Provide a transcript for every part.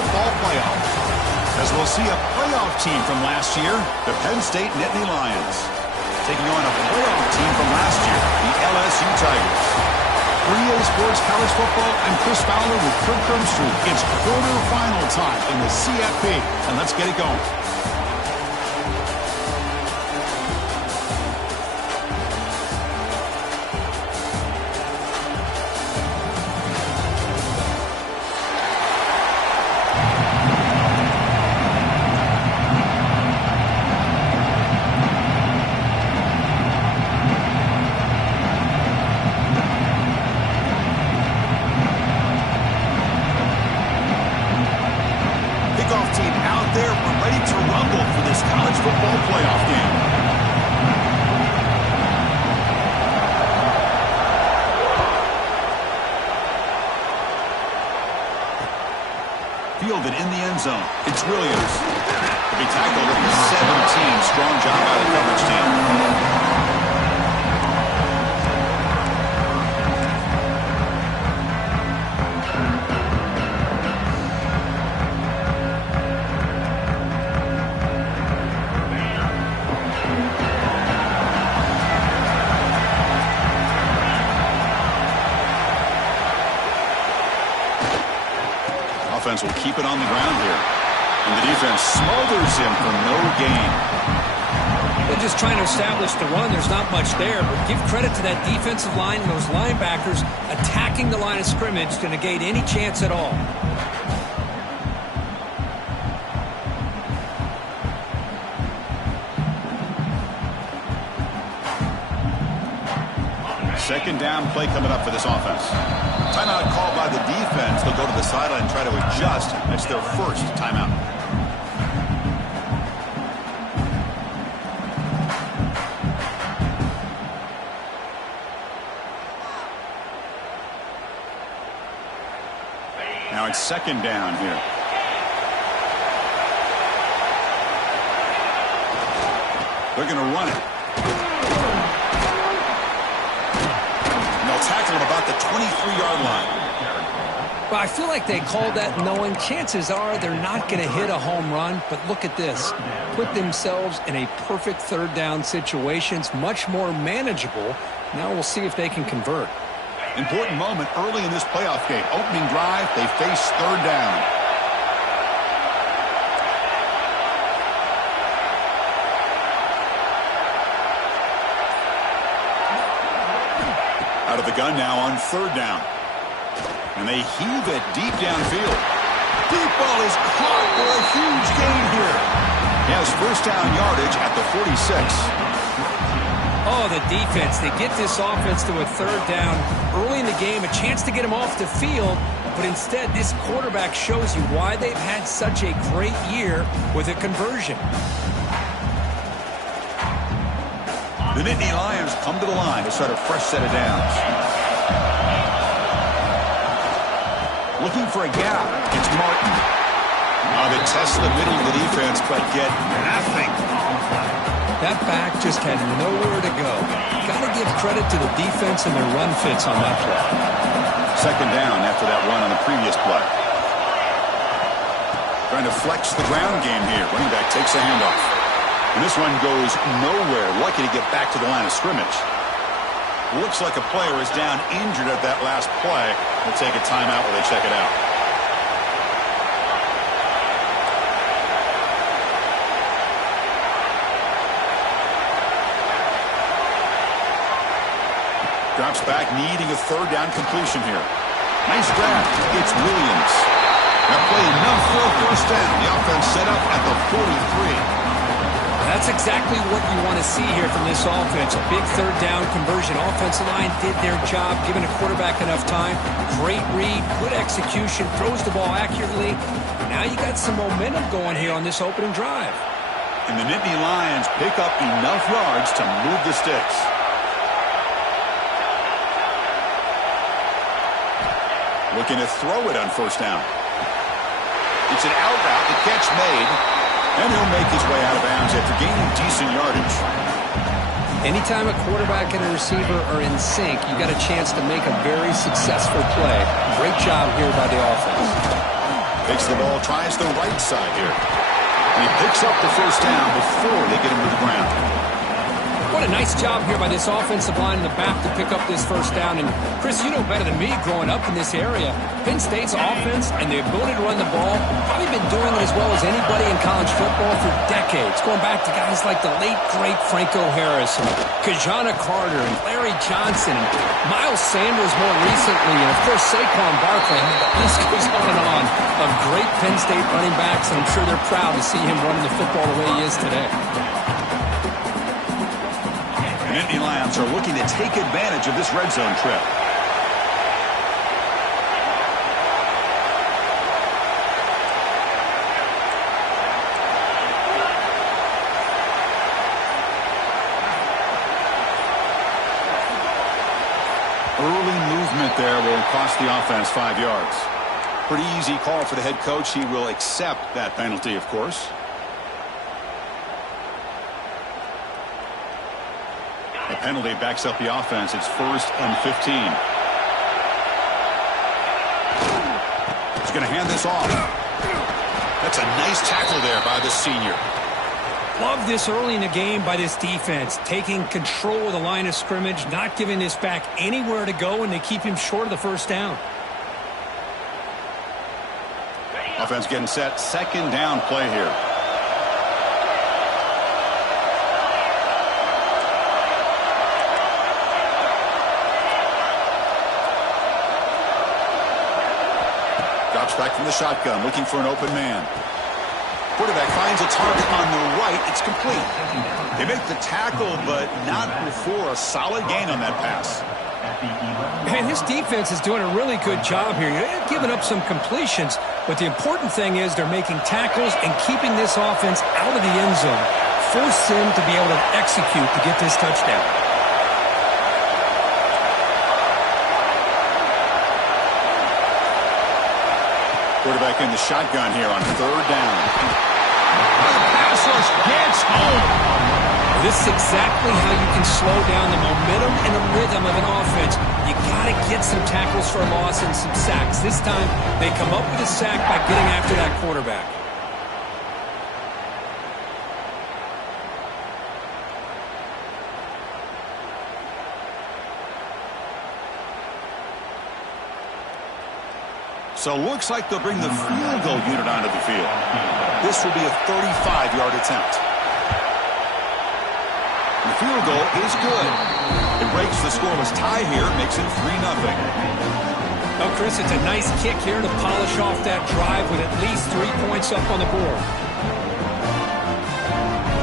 football playoff. As we'll see a playoff team from last year, the Penn State Nittany Lions, taking on a playoff team from last year, the LSU Tigers. For EA Sports College Football, I'm Chris Fowler with Kirk Crumbstreet. It's quarterfinal time in the CFP, and let's get it going. Fielded in the end zone. It's Williams. To be tackled at the 17. Strong job by the coverage team. Offense will keep it on the ground here. And the defense smothers him for no gain. They're just trying to establish the run. There's not much there, but give credit to that defensive line and those linebackers attacking the line of scrimmage to negate any chance at all. Second down play coming up for this offense. Timeout called by the defense. They'll go to the sideline and try to adjust. That's their first timeout. Now it's second down here. They're going to run it. Tackle him about the 23-yard line. Well, I feel like they called that knowing chances are they're not going to hit a home run, but look at this. Put themselves in a perfect third down situation. It's much more manageable. Now we'll see if they can convert. Important moment early in this playoff game. Opening drive, they face third down. Out of the gun now on third down. And they heave it deep downfield. Deep ball is caught for a huge gain here. He has first down yardage at the 46. Oh, the defense. They get this offense to a third down early in the game, a chance to get him off the field. But instead, this quarterback shows you why they've had such a great year with a conversion. The Nittany Lions come to the line to start a fresh set of downs. Looking for a gap. It's Martin. They test the middle of the defense, but get nothing. That back just had nowhere to go. Got to give credit to the defense and their run fits on that play. Second down after that run on the previous play. Trying to flex the ground game here. Running back takes a handoff. And this one goes nowhere. Lucky to get back to the line of scrimmage. Looks like a player is down injured at that last play. They'll take a timeout while they check it out. Drops back, needing a third down completion here. Nice grab. It's Williams. That play enough for a first down. The offense set up at the 43. That's exactly what you want to see here from this offense. A big third down conversion. Offensive line did their job, giving a quarterback enough time. Great read, good execution, throws the ball accurately. Now you got some momentum going here on this opening drive. And the Nittany Lions pick up enough yards to move the sticks. Looking to throw it on first down. It's an out route, the catch made. And he'll make his way out of bounds after gaining decent yardage. Anytime a quarterback and a receiver are in sync, you got a chance to make a very successful play. Great job here by the offense. Takes the ball, tries the right side here. And he picks up the first down before they get him to the ground. What a nice job here by this offensive line in the back to pick up this first down. And, Chris, you know better than me growing up in this area, Penn State's offense and the ability to run the ball probably been doing it as well as anybody in college football for decades, going back to guys like the late, great Franco Harris and Kajana Carter and Larry Johnson and Miles Sanders more recently, and, of course, Saquon Barkley. This goes on of great Penn State running backs, and I'm sure they're proud to see him running the football the way he is today. The Nittany Lions are looking to take advantage of this red zone trip. Early movement there will cost the offense 5 yards. Pretty easy call for the head coach. He will accept that penalty, of course. The penalty backs up the offense. It's 1st and 15. He's going to hand this off. That's a nice tackle there by the senior. Love this early in the game by this defense, taking control of the line of scrimmage, not giving this back anywhere to go, and they keep him short of the first down. Offense getting set. 2nd down play here. Drops back from the shotgun, looking for an open man. Quarterback finds a target on the right. It's complete. They make the tackle, but not before a solid gain on that pass. Man, this defense is doing a really good job here. They're giving up some completions, but the important thing is they're making tackles and keeping this offense out of the end zone. Force them to be able to execute to get this touchdown. Quarterback in the shotgun here on 3rd down. The pass rush gets home. This is exactly how you can slow down the momentum and the rhythm of an offense. You got to get some tackles for a loss and some sacks. This time, they come up with a sack by getting after that quarterback. So looks like they'll bring the field goal unit onto the field. This will be a 35-yard attempt. The field goal is good. It breaks the scoreless tie here, makes it 3-0. Well, Chris, it's a nice kick here to polish off that drive with at least 3 points up on the board.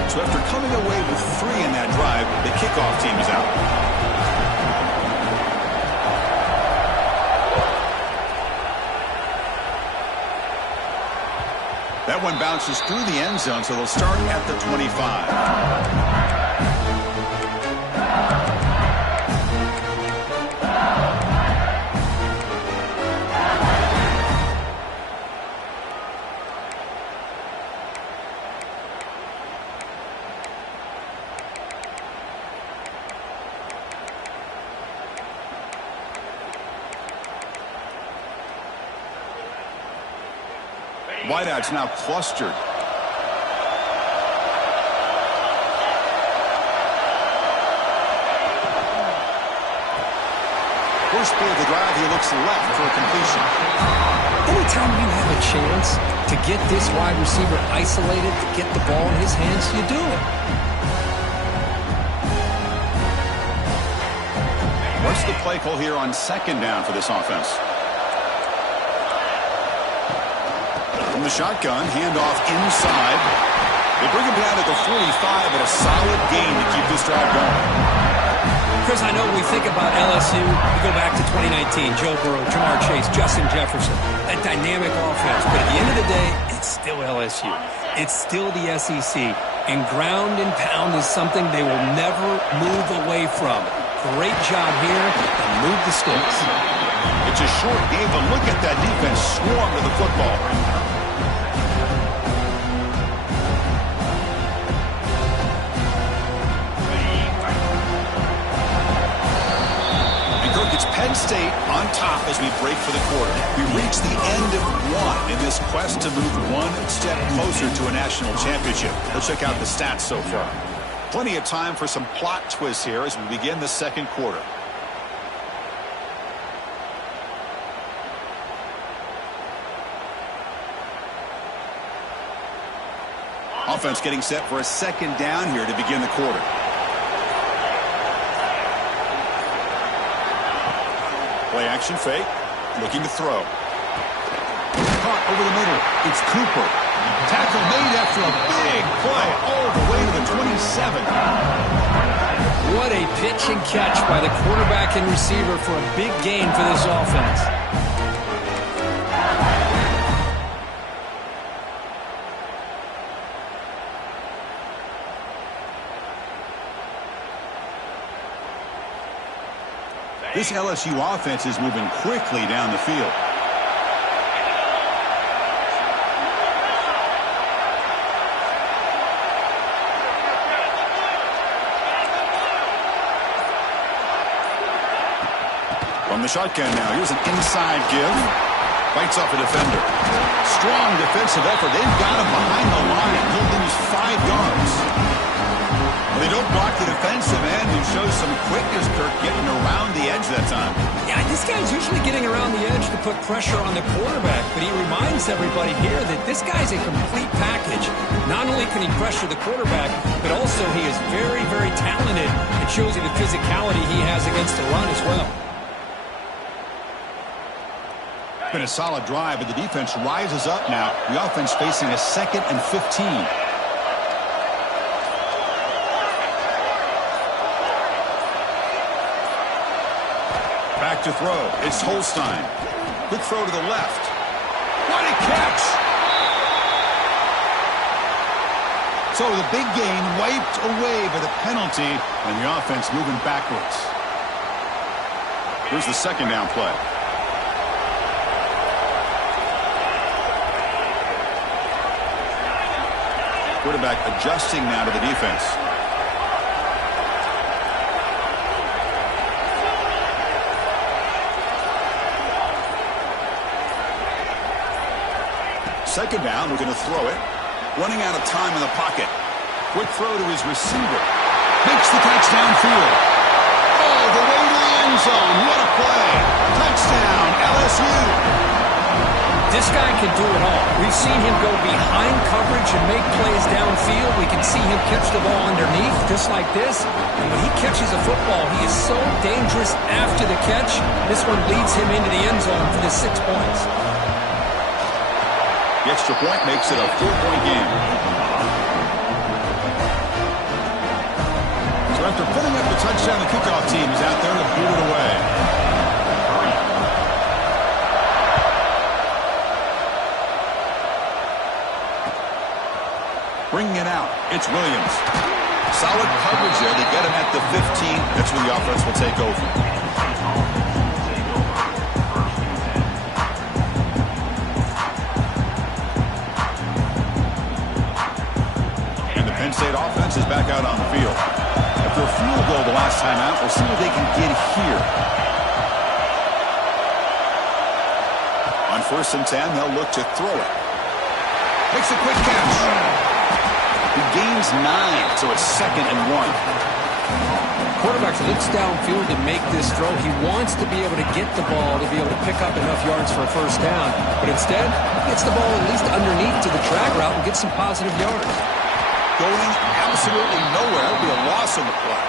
So after coming away with 3 in that drive, the kickoff team is out. That one bounces through the end zone, so they'll start at the 25. Wideouts now clustered. First play of the drive, he looks left for a completion. Anytime you have a chance to get this wide receiver isolated, to get the ball in his hands, you do it. What's the play call here on 2nd down for this offense? From the shotgun, handoff inside. They bring him down to the 45 at a solid gain to keep this drive going. Chris, I know when we think about LSU, we go back to 2019, Joe Burrow, Jamar Chase, Justin Jefferson, that dynamic offense. But at the end of the day, it's still LSU. It's still the SEC. And ground and pound is something they will never move away from. Great job here, and move the sticks. It's a short game, but look at that defense swarm to the football. It's Penn State on top as we break for the quarter. We reach the end of 1 in this his quest to move one step closer to a national championship. Let's check out the stats so far. Plenty of time for some plot twists here as we begin the second quarter. Offense getting set for a second down here to begin the quarter. Play action fake. Looking to throw. Caught over the middle. It's Cooper. Tackle made after a big play all the way to the 27. What a pitch and catch by the quarterback and receiver for a big gain for this offense. This LSU offense is moving quickly down the field. From the shotgun now, here's an inside give. Fights off a defender. Strong defensive effort. They've got him behind the line. He'll lose 5 yards. Well, they don't block the defensive end, who shows some quickness, Kirk, getting around the edge that time. Yeah, this guy's usually getting around the edge to put pressure on the quarterback, but he reminds everybody here that this guy's a complete package. Not only can he pressure the quarterback, but also he is very, very talented. It shows you the physicality he has against the run as well. Been a solid drive, but the defense rises up now. The offense facing a 2nd and 15. Back to throw. It's Holstein. Quick throw to the left. What a catch! So the big gain wiped away by the penalty, and the offense moving backwards. Here's the second down play. Quarterback adjusting now to the defense. Second down, we're going to throw it. Running out of time in the pocket. Quick throw to his receiver. Makes the catch downfield. All the way to the end zone. What a play. Touchdown, LSU. This guy can do it all. We've seen him go behind coverage and make plays downfield. We can see him catch the ball underneath, just like this. And when he catches a football, he is so dangerous after the catch. This one leads him into the end zone for the 6 points. The extra point makes it a 4-point game. So after putting up the touchdown, the kickoff team is out there to boot it away. Bringing it out, it's Williams. Solid coverage there. They get him at the 15. That's where the offense will take over. Penn State offense is back out on the field. After a field goal the last time out, we'll see what they can get here. On 1st and 10, they'll look to throw it. Makes a quick catch. He gains 9, so it's 2nd and 1. Quarterback looks downfield to make this throw. He wants to be able to get the ball to be able to pick up enough yards for a first down. But instead, he gets the ball at least underneath to the drag route and gets some positive yards. Going absolutely nowhere. It'll be a loss on the play.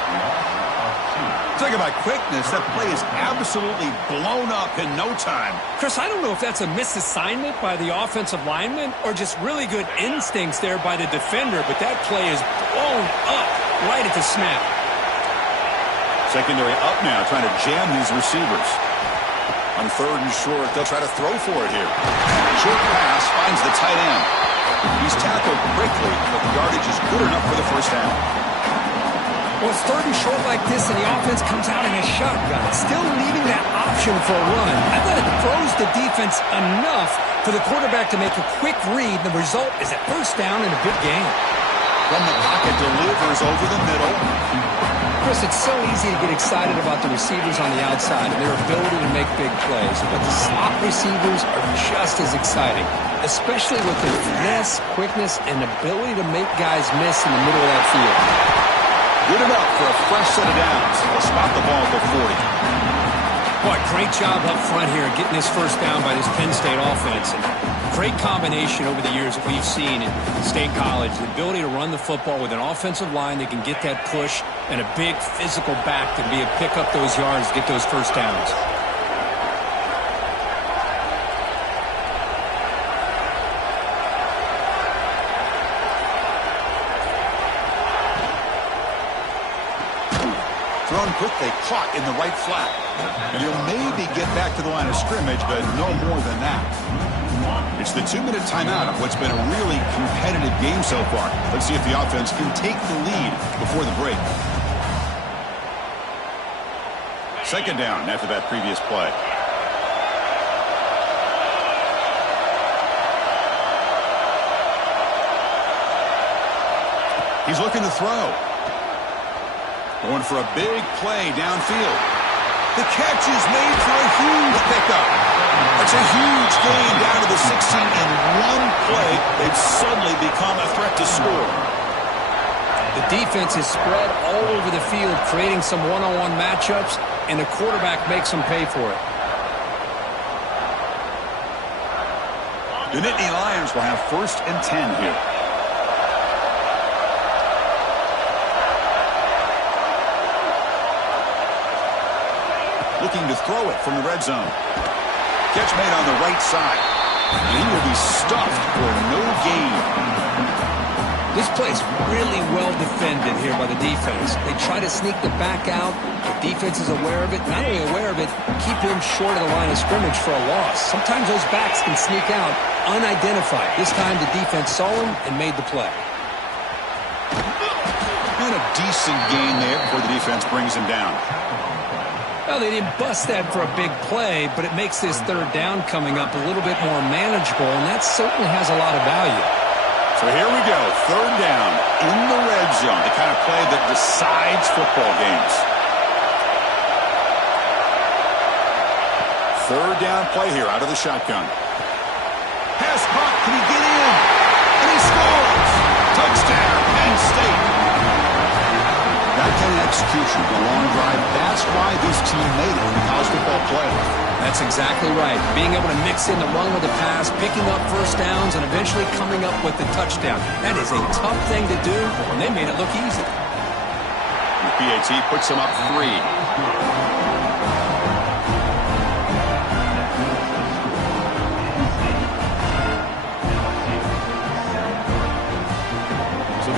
Talking about quickness, that play is absolutely blown up in no time. Chris, I don't know if that's a misassignment by the offensive lineman or just really good instincts there by the defender, but that play is blown up right at the snap. Secondary up now, trying to jam these receivers. On 3rd and short, they'll try to throw for it here. Short pass finds the tight end. He's tackled quickly, but the yardage is good enough for the first down. Well, it's 3rd and short like this, and the offense comes out in a shotgun, still leaving that option for a run. I thought it throws the defense enough for the quarterback to make a quick read. The result is a first down and a big gain. From the pocket, delivers over the middle. Chris, it's so easy to get excited about the receivers on the outside and their ability to make big plays. But the slot receivers are just as exciting, especially with their finesse, quickness, and ability to make guys miss in the middle of that field. Good enough for a fresh set of downs. They'll spot the ball at the 40. Boy, great job up front here getting this first down by this Penn State offense. And great combination over the years that we've seen in State College. The ability to run the football with an offensive line that can get that push and a big physical back to be able to pick up those yards, get those first downs. Thrown quickly, caught in the right flat. And he'll maybe get back to the line of scrimmage, but no more than that. It's the 2-minute timeout of what's been a really competitive game so far. Let's see if the offense can take the lead before the break. Second down after that previous play. He's looking to throw. Going for a big play downfield. The catch is made for a huge pickup. That's a huge gain down to the 16 in one play. They've suddenly become a threat to score. The defense is spread all over the field, creating some one-on-one matchups, and the quarterback makes them pay for it. The Nittany Lions will have 1st and 10 here. Looking to throw it from the red zone. Catch made on the right side. And he will be stuffed for no gain. This play's really well defended here by the defense. They try to sneak the back out. The defense is aware of it. Not only aware of it, keep him short of the line of scrimmage for a loss. Sometimes those backs can sneak out unidentified. This time the defense saw him and made the play. And a decent gain there before the defense brings him down. Well, they didn't bust that for a big play, but it makes this third down coming up a little bit more manageable, and that certainly has a lot of value. So here we go, third down in the red zone, the kind of play that decides football games. Third down play here out of the shotgun. Pass caught, can he get in? And he scores! Touchdown, Penn State. That kind of execution, the long drive, that's why this team made it in the college football playoff. That's exactly right. Being able to mix in the run with the pass, picking up first downs, and eventually coming up with the touchdown. That is a tough thing to do, and they made it look easy. The PAT puts them up 3.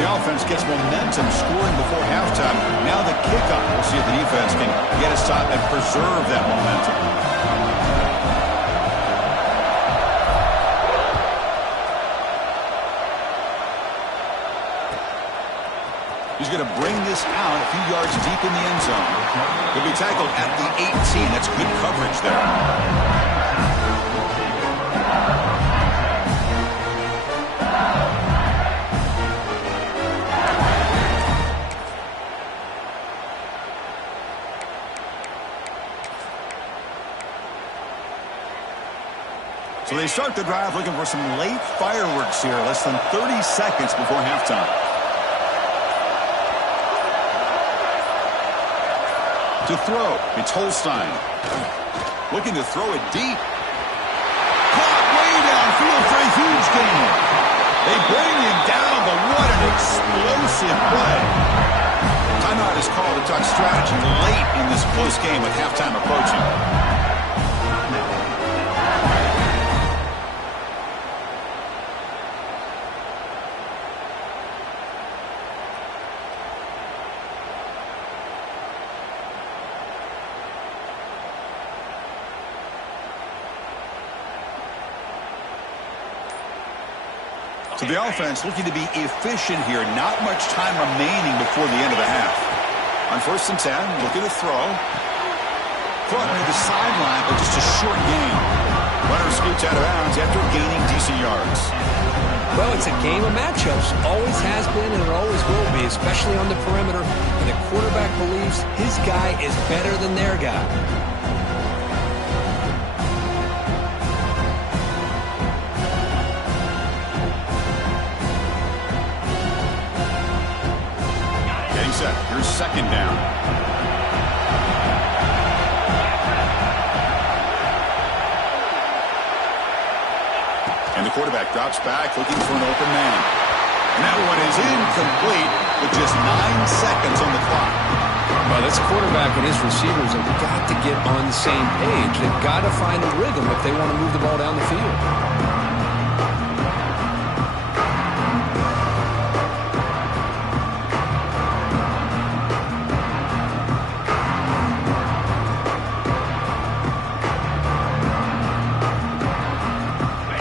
The offense gets momentum scoring before halftime. Now the kickoff. We'll see if the defense can get a stop and preserve that momentum. He's going to bring this out a few yards deep in the end zone. He'll be tackled at the 18. That's good coverage there. So they start the drive looking for some late fireworks here, less than 30 seconds before halftime. To throw, it's Holstein. Looking to throw it deep. Caught way downfield for a huge gain. They bring him down, but what an explosive play. Timeout is called to talk strategy late in this close game with halftime approaching. So the offense looking to be efficient here. Not much time remaining before the end of the half. On 1st and 10, looking to throw. Caught near the sideline, but just a short gain. Runner scoots out of bounds after gaining decent yards. Well, it's a game of matchups. Always has been and it always will be, especially on the perimeter. And the quarterback believes his guy is better than their guy. Getting set. Here's second down. And the quarterback drops back looking for an open man. And that one is incomplete with just 9 seconds on the clock. Well, this quarterback and his receivers have got to get on the same page. They've got to find a rhythm if they want to move the ball down the field.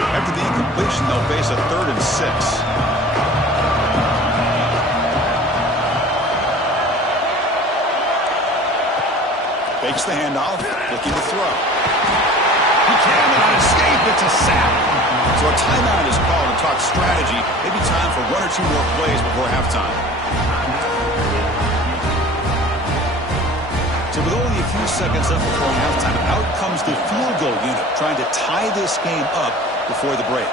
After the incompletion, they'll face a 3rd and 6. Fakes the handoff, looking to throw. He cannot escape. It's a sack. So a timeout is called to talk strategy. Maybe time for 1 or 2 more plays before halftime. So with only a few seconds left before halftime, out comes the field goal unit, trying to tie this game up before the break.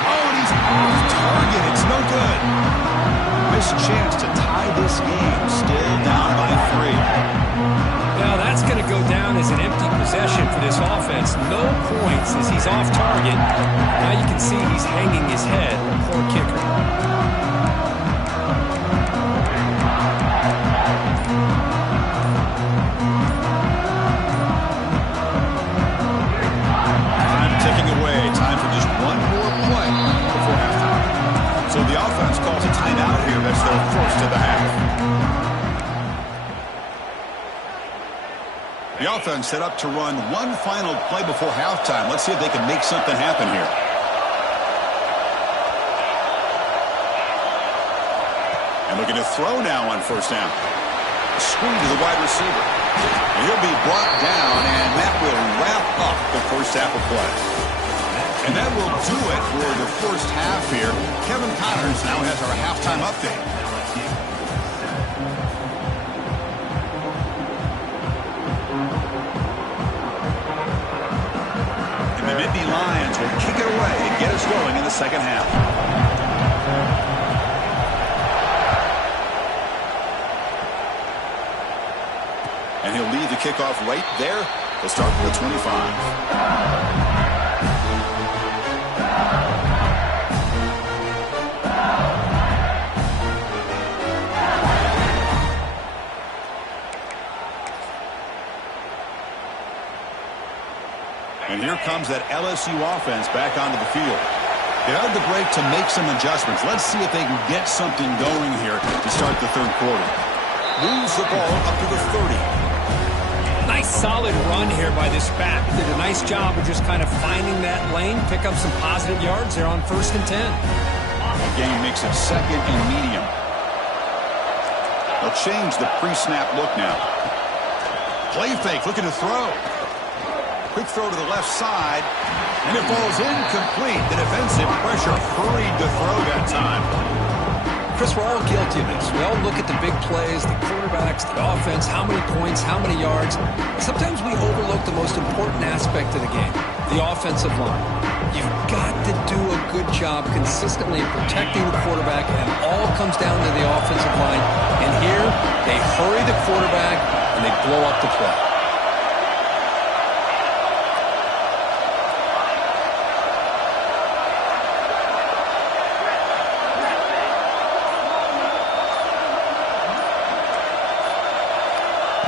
Oh, and he's off target. It's no good. Missed chance to tie this game, still down by 3. Now that's going to go down as an empty possession for this offense. No points as he's off target. Now you can see he's hanging his head. Poor kicker. Time ticking away. Time for just 1 more play before halftime. So the offense calls a timeout here. That's their first of the half. The offense set up to run 1 final play before halftime. Let's see if they can make something happen here. And looking to throw now on first down. A screen to the wide receiver. And he'll be brought down, and that will wrap up the first half of play. And that will do it for the first half here. Kevin Connors now has our halftime update. And the Nittany Lions will kick it away and get us going in the second half. And he'll lead the kickoff right there. He'll start with the 25. And here comes that LSU offense back onto the field. They had the break to make some adjustments. Let's see if they can get something going here to start the third quarter. Moves the ball up to the 30. Nice solid run here by this back. Did a nice job of just kind of finding that lane, pick up some positive yards there on 1st and 10. Game makes it 2nd and medium. They'll change the pre-snap look now. Play fake, looking to throw. Quick throw to the left side, and it falls incomplete. The defensive pressure hurried to throw that time. Chris, we're all guilty of this. We all look at the big plays, the quarterbacks, the offense, how many points, how many yards. Sometimes we overlook the most important aspect of the game, the offensive line. You've got to do a good job consistently protecting the quarterback, and it all comes down to the offensive line. And here, they hurry the quarterback, and they blow up the play.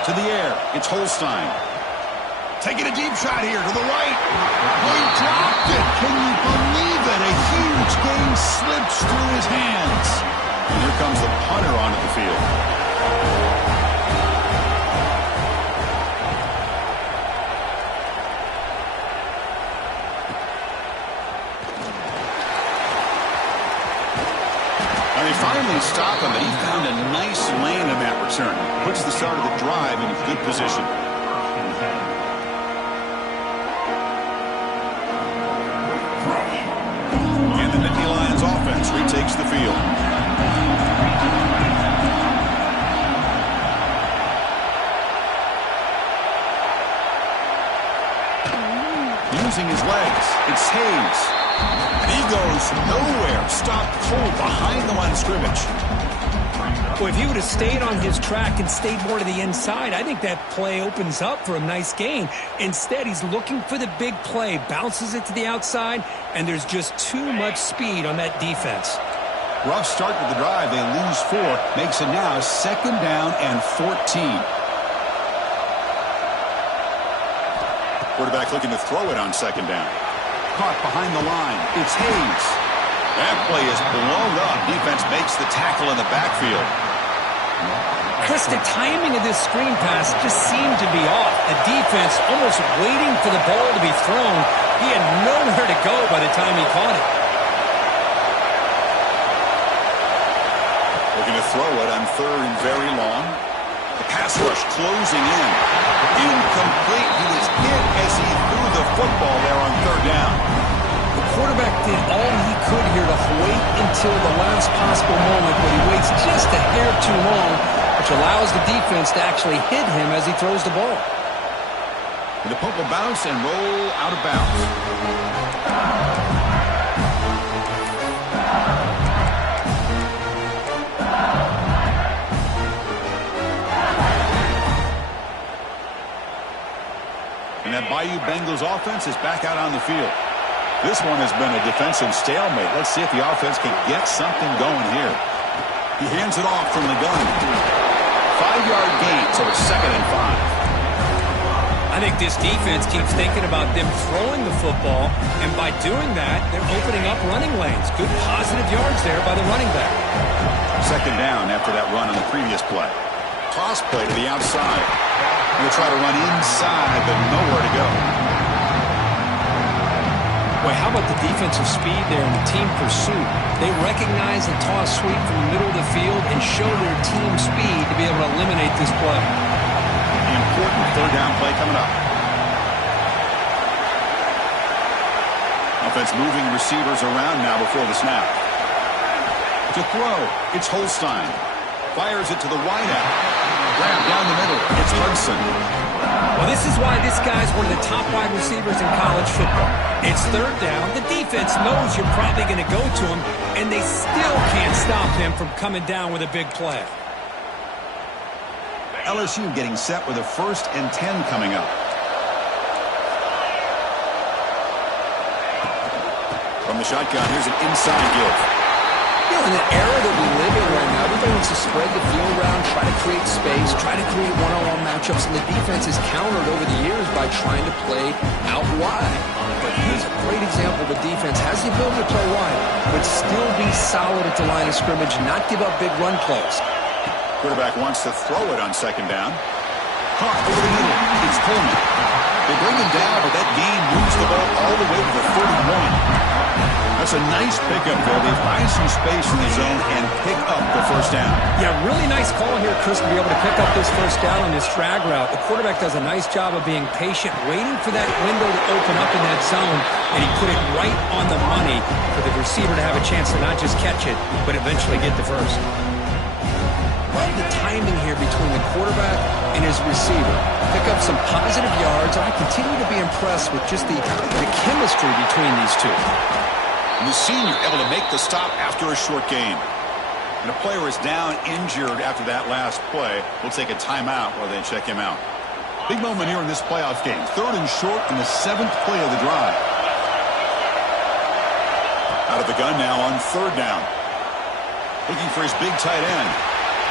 To the air, it's Holstein. Taking a deep shot here to the right. Oh, he dropped it. Can you believe it? A huge gain slips through his hands. And here comes the punter onto the field. And they finally stop him, but he found a nice lane in that return. Puts the start of the drive in a good position. And the Nittany Lions offense defense retakes the field. Using his legs, it's Hayes. And he goes nowhere. Stopped cold behind the line of scrimmage. Well, if he would have stayed on his track and stayed more to the inside, I think that play opens up for a nice gain. Instead, he's looking for the big play, bounces it to the outside, and there's just too much speed on that defense. Rough start to the drive. They lose 4. Makes it now 2nd down and 14. Quarterback looking to throw it on 2nd down. Caught behind the line. It's Hayes. That play is blown up. Defense makes the tackle in the backfield. Chris, the timing of this screen pass just seemed to be off. The defense almost waiting for the ball to be thrown. He had nowhere to go by the time he caught it. Looking to throw it on 3rd and very long. The pass rush closing in. Incomplete. He was hit as he threw the football there on 3rd down. The quarterback did all he could here to wait until the last possible moment, but he waits just a hair too long, which allows the defense to actually hit him as he throws the ball. And the punt will bounce and roll out of bounds. And that Bayou Bengals offense is back out on the field. This one has been a defensive stalemate. Let's see if the offense can get something going here. He hands it off from the gun. 5-yard gain, so it's 2nd and 5. I think this defense keeps thinking about them throwing the football, and by doing that, they're opening up running lanes. Good positive yards there by the running back. 2nd down after that run on the previous play. Toss play to the outside. He'll try to run inside, but nowhere to go. Boy, how about the defensive speed there and the team pursuit? They recognize the toss sweep from the middle of the field and show their team speed to be able to eliminate this play. The important 3rd down play coming up. Offense moving receivers around now before the snap. To throw, it's Holstein. Fires it to the wideout. Grab down the middle. It's Hudson. Well, this is why this guy's one of the top wide receivers in college football. It's 3rd down. The defense knows you're probably going to go to him, and they still can't stop him from coming down with a big play. LSU getting set with a 1st and 10 coming up. From the shotgun, here's an inside give. In the era that we live in right now, everybody wants to spread the field around, try to create space, try to create one-on-one matchups, and the defense has countered over the years by trying to play out wide. But here's a great example. The defense has the ability to play wide, but still be solid at the line of scrimmage, not give up big run plays. Quarterback wants to throw it on 2nd down. Caught over the middle. It's Coleman. They bring him down, but that gain moves the ball all the way to the 31. That's a nice pickup there. They find some space in the zone and pick up the 1st down. Yeah, really nice call here, Chris, to be able to pick up this 1st down on this drag route. The quarterback does a nice job of being patient, waiting for that window to open up in that zone, and he put it right on the money for the receiver to have a chance to not just catch it, but eventually get the 1st. Love the timing here between the quarterback and his receiver. Pick up some positive yards, and I continue to be impressed with just the chemistry between these two. And the senior able to make the stop after a short gain. And a player is down injured after that last play. We'll take a timeout while they check him out. Big moment here in this playoff game. 3rd and short in the 7th play of the drive. Out of the gun now on 3rd down. Looking for his big tight end.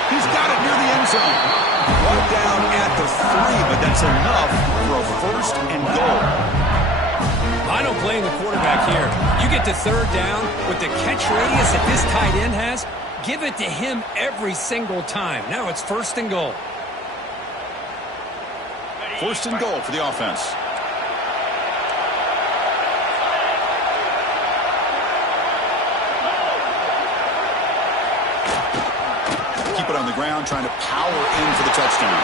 He's got it near the end zone. Brought down at the 3, but that's enough for a 1st and goal. I don't blame the quarterback here. You get to 3rd down with the catch radius that this tight end has, give it to him every single time. Now it's 1st and goal. 1st and goal for the offense. Keep it on the ground, trying to power in for the touchdown.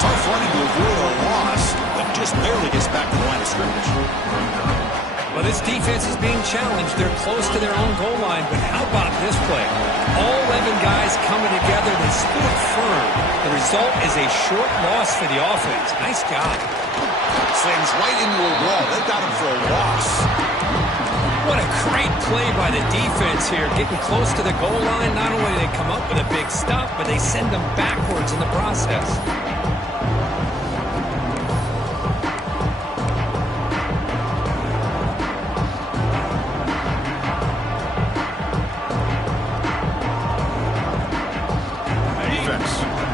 Tough running to avoid a loss, but just barely gets back to the line of scrimmage. Well, this defense is being challenged. They're close to their own goal line, but how about this play? All 11 guys coming together. They stood firm. The result is a short loss for the offense. Nice job. Slams right into a wall. They got him for a loss. What a great play by the defense here. Getting close to the goal line. Not only do they come up with a big stop, but they send them backwards in the process.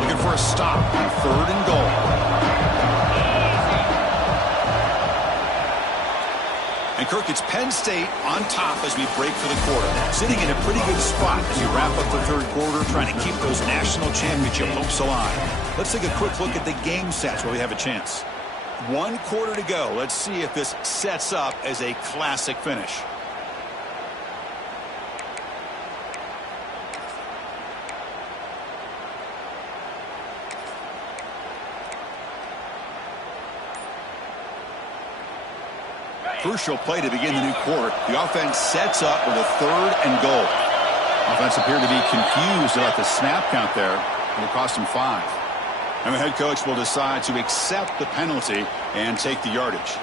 Looking for a stop on 3rd and goal. And Kirk, it's Penn State on top as we break for the quarter. Sitting in a pretty good spot as we wrap up the 3rd quarter, trying to keep those national championship hopes alive. Let's take a quick look at the game stats where we have a chance. 1 quarter to go. Let's see if this sets up as a classic finish. Crucial play to begin the new quarter. The offense sets up with a 3rd and goal. Offense appeared to be confused about the snap count there. It will cost him 5. And the head coach will decide to accept the penalty and take the yardage.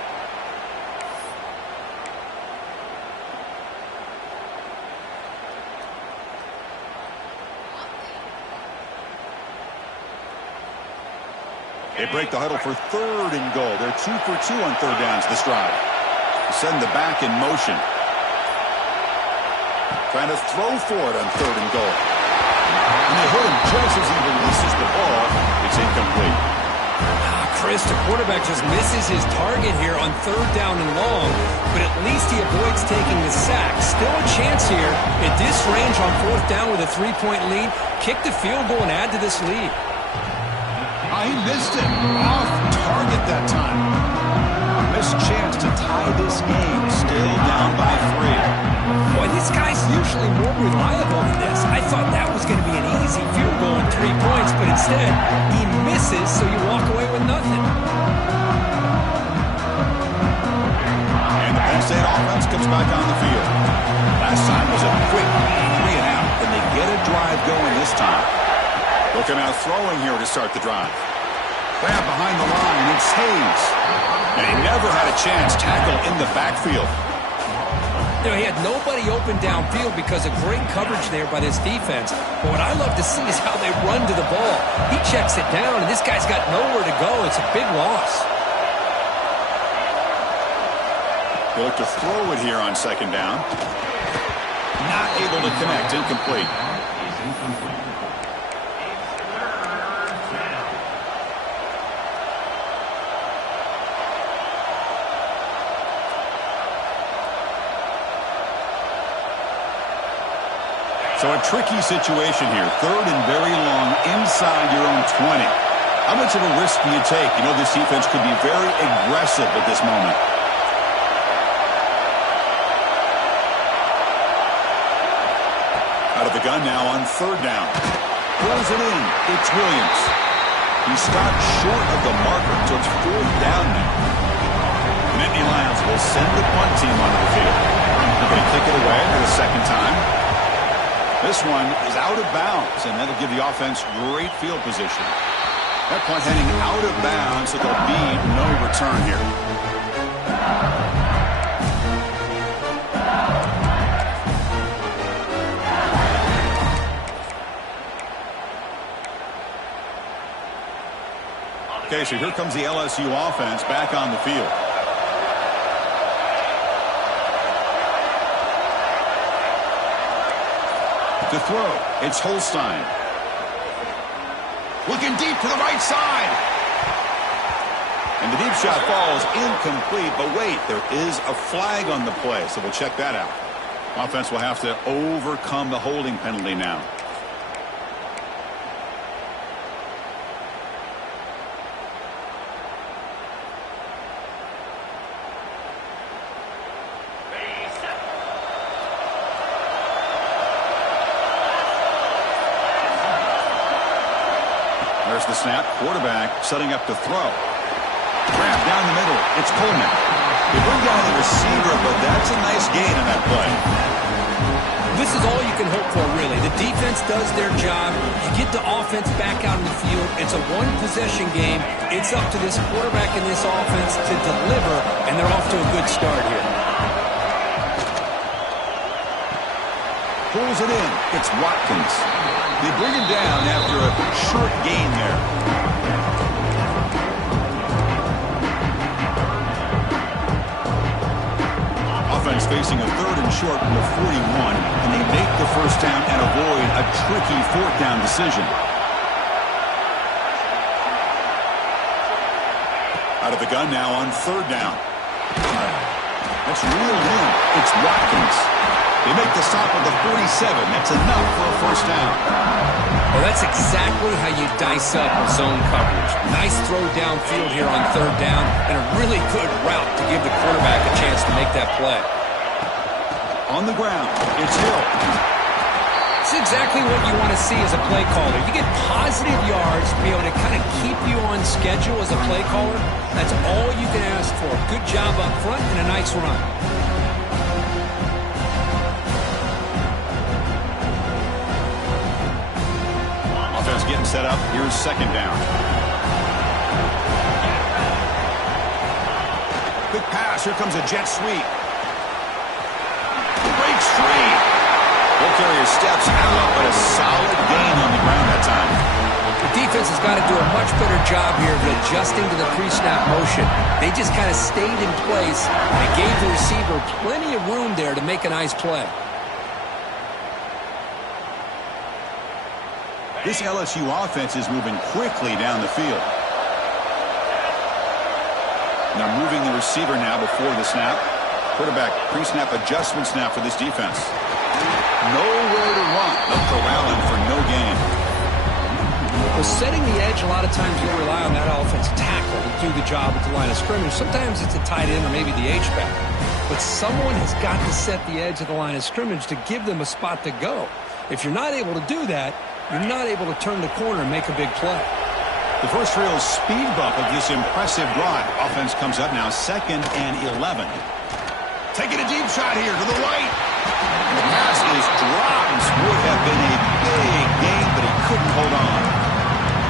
They break the huddle for 3rd and goal. They're 2 for 2 on 3rd downs this drive. Send the back in motion. Trying to throw for it on 3rd and goal. And they hit him just as he releases the ball. It's incomplete. Chris, the quarterback just misses his target here on 3rd down and long, but at least he avoids taking the sack. Still a chance here at this range on 4th down with a 3-point lead. Kick the field goal and add to this lead. He missed it. Off target that time. Missed chance to tie this game. Still down by 3. Boy, this guy's usually more reliable than this. I thought that was going to be an easy field goal and 3 points, but instead, he misses, so you walk away with nothing. And the Penn State offense comes back on the field. Last time was a quick 3 and out, and they get a drive going this time. Looking out throwing here to start the drive. Grab behind the line. It's Hayes. And he never had a chance. Tackle in the backfield. You know, he had nobody open downfield because of great coverage there by this defense. But what I love to see is how they run to the ball. He checks it down, and this guy's got nowhere to go. It's a big loss. They look to throw it here on 2nd down. Not able to connect. Incomplete. So a tricky situation here. 3rd and very long inside your own 20. How much of a risk do you take? You know this defense could be very aggressive at this moment. Out of the gun now on 3rd down. Pulls it in. It's Williams. He stopped short of the marker, so it's 4th down now. The Nittany Lions will send the punt team onto the field. They're going to kick it away for the 2nd time. This one is out of bounds, and that'll give the offense great field position. That punt heading out of bounds, so there'll be no return here. Okay, so here comes the LSU offense back on the field. To throw, it's Holstein. Looking deep to the right side. And the deep shot falls incomplete, but wait, there is a flag on the play, so we'll check that out. Offense will have to overcome the holding penalty now. There's the snap. Quarterback setting up to throw. Grab down the middle. It's Coleman. They bring down the receiver, but that's a nice gain on that play. This is all you can hope for, really. The defense does their job. You get the offense back out in the field. It's a one-possession game. It's up to this quarterback and this offense to deliver, and they're off to a good start here. Pulls it in. It's Watkins. They bring him down after a short gain there. Offense facing a 3rd and short from the 41, and they make the first down and avoid a tricky 4th down decision. Out of the gun now on 3rd down. That's reeled in. It's Watkins. They make the stop at the 47. That's enough for a first down. Well, that's exactly how you dice up zone coverage. Nice throw downfield here on 3rd down, and a really good route to give the quarterback a chance to make that play. On the ground, it's Hill. It's exactly what you want to see as a play caller. You get positive yards to be able to kind of keep you on schedule as a play caller. That's all you can ask for. Good job up front and a nice run. Offense getting set up. Here's 2nd down. Quick pass. Here comes a jet sweep. Breaks free. Ball carrier steps out, but a solid gain on the ground that time. The defense has got to do a much better job here of adjusting to the pre-snap motion. They just kind of stayed in place and gave the receiver plenty of room there to make a nice play. This LSU offense is moving quickly down the field. Now moving the receiver now before the snap. Quarterback pre-snap adjustment snap for this defense. Nowhere to run. They'll corral him for no gain. Well, setting the edge, a lot of times you rely on that offensive tackle to do the job at the line of scrimmage. Sometimes it's a tight end or maybe the H-back. But someone has got to set the edge of the line of scrimmage to give them a spot to go. If you're not able to do that, you're not able to turn the corner and make a big play. The first real speed bump of this impressive drive. Offense comes up now 2nd and 11. Taking a deep shot here to the right. And the pass is dropped. Would have been a big gain, but he couldn't hold on.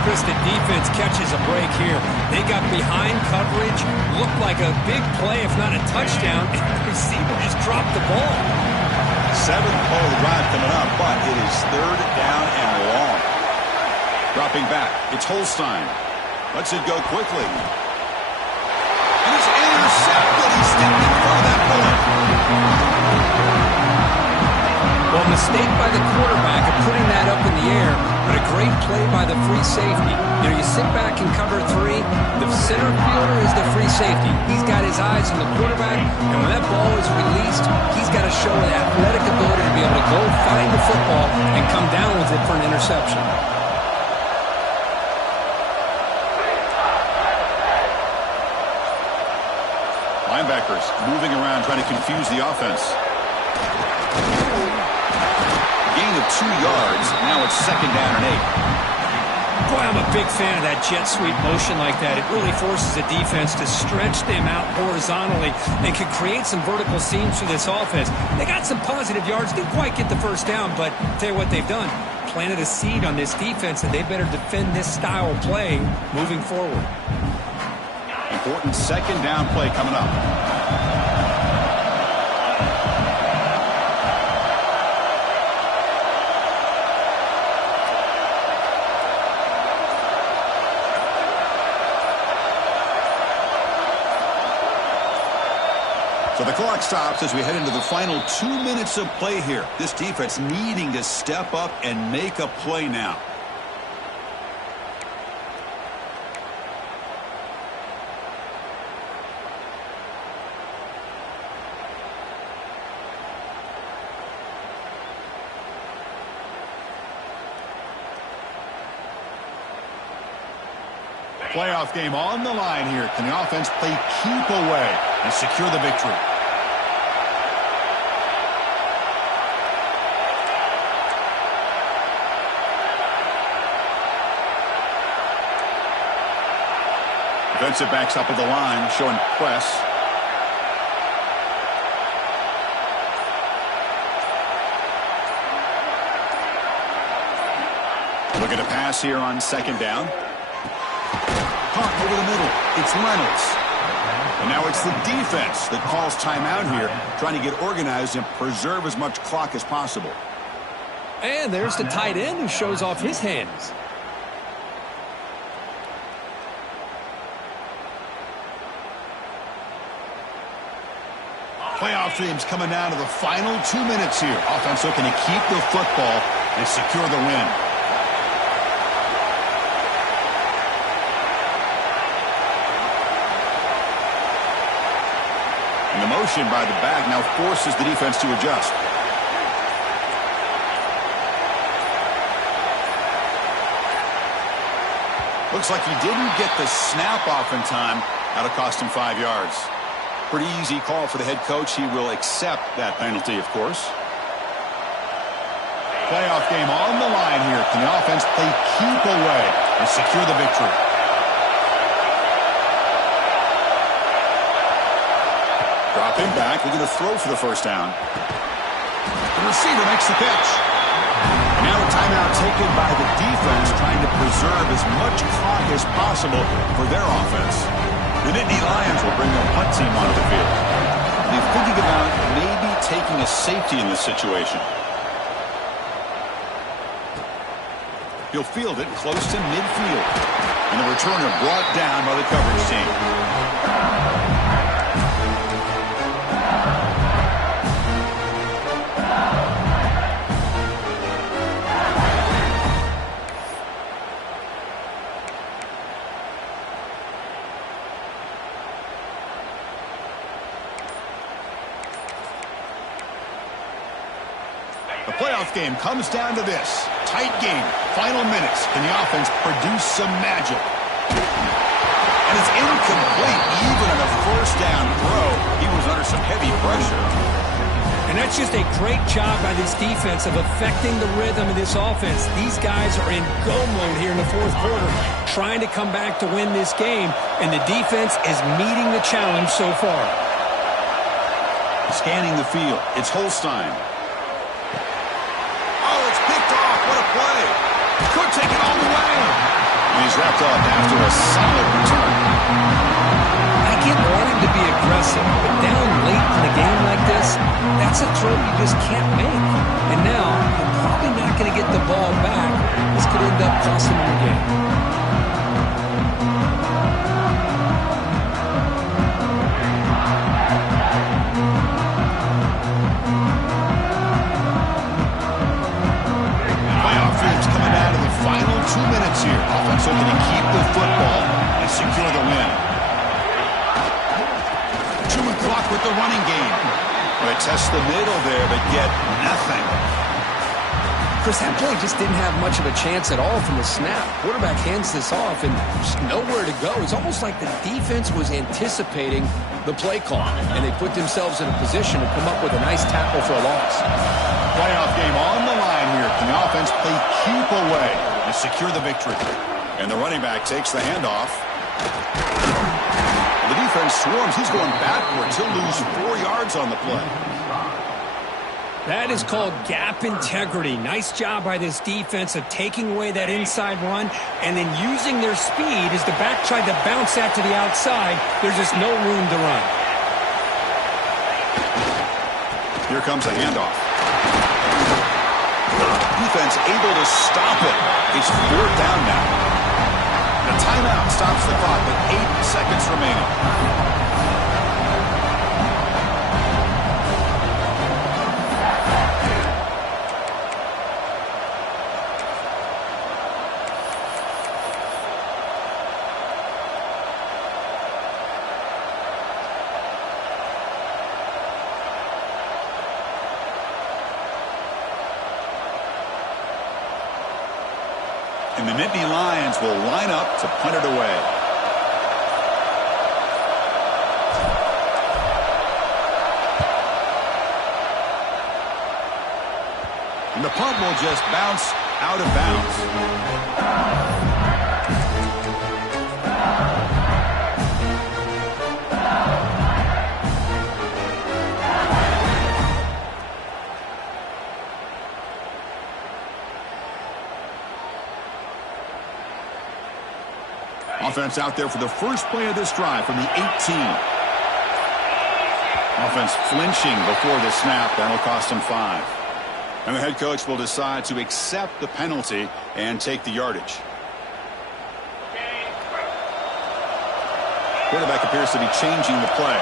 Chris, the defense catches a break here. They got behind coverage. Looked like a big play, if not a touchdown. The receiver just dropped the ball. 7th play of the drive coming up, but it is 3rd down and long. Dropping back, it's Holstein. Lets it go quickly. And it's intercepted. He stepped in front of that bullet. Well, mistake by the quarterback of putting that up in the air, but a great play by the free safety. You know, you sit back and cover 3. The center fielder is the free safety. He's got his eyes on the quarterback, and when that ball is released, he's got to show an athletic ability to be able to go find the football and come down with it for an interception. Linebackers moving around, trying to confuse the offense. Gain of 2 yards. Now it's 2nd down and 8. Boy, I'm a big fan of that jet sweep motion like that. It really forces the defense to stretch them out horizontally and can create some vertical seams for this offense. They got some positive yards. Didn't quite get the first down, but I'll tell you what they've done. Planted a seed on this defense, and they better defend this style of play moving forward. Important 2nd down play coming up. So the clock stops as we head into the final 2 minutes of play here. This defense needing to step up and make a play now. Playoff game on the line here. Can the offense play keep away and secure the victory? Defensive backs up at the line, showing press. Looking to pass here on second down. Pump over the middle. It's Reynolds. And now it's the defense that calls timeout here, trying to get organized and preserve as much clock as possible. And there's the tight end who shows off his hands. Playoff dreams coming down to the final 2 minutes here. Offense looking to keep the football and secure the win. And the motion by the back now forces the defense to adjust. Looks like he didn't get the snap off in time. That'll cost him 5 yards. Pretty easy call for the head coach. He will accept that penalty, of course. Playoff game on the line here. Can the offense play keep away and secure the victory? Dropping back, looking to throw for the first down. The receiver makes the catch. And now a timeout taken by the defense, trying to preserve as much clock as possible for their offense. The Nittany Lions will bring their punt team onto the field. They're thinking about maybe taking a safety in this situation. He'll field it close to midfield. And the returner brought down by the coverage team. The playoff game comes down to this. Tight game. Final minutes. Can the offense produce some magic? And it's incomplete. Even on a first down throw, he was under some heavy pressure. And that's just a great job by this defense of affecting the rhythm of this offense. These guys are in go mode here in the fourth quarter, trying to come back to win this game, and the defense is meeting the challenge so far. Scanning the field. It's Holstein. What a play. Could take it all the way. And he's wrapped up after a solid return. I get wanting to be aggressive, but down late in a game like this, that's a throw you just can't make. And now, you're probably not going to get the ball back. This could end up costing them the game. Final 2 minutes here. Offense looking to keep the football and secure the win. Chewing clock with the running game. They test the middle there, but get nothing. Chris, that play just didn't have much of a chance at all from the snap. Quarterback hands this off and just nowhere to go. It's almost like the defense was anticipating the play call, and they put themselves in a position to come up with a nice tackle for a loss. Playoff game on the line here. Can the offense play keep away and secure the victory? And the running back takes the handoff. The defense swarms. He's going backwards. He'll lose 4 yards on the play. That is called gap integrity. Nice job by this defense of taking away that inside run and then using their speed as the back tried to bounce that to the outside. There's just no room to run. Here comes a handoff. Defense able to stop it. It's 4th down now. The timeout stops the clock with 8 seconds remaining. And the Nittany Lions will line up to punt it away. And the punt will just bounce out of bounds. Offense out there for the first play of this drive from the 18. Offense flinching before the snap. That'll cost him 5. And the head coach will decide to accept the penalty and take the yardage. Quarterback appears to be changing the play.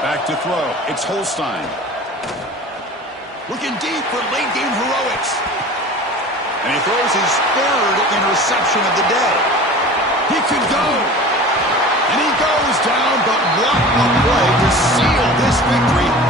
Back to throw. It's Holstein. Looking deep for late game heroics. And he throws his 3rd interception of the day. He could go. And he goes down, but what a play to seal this victory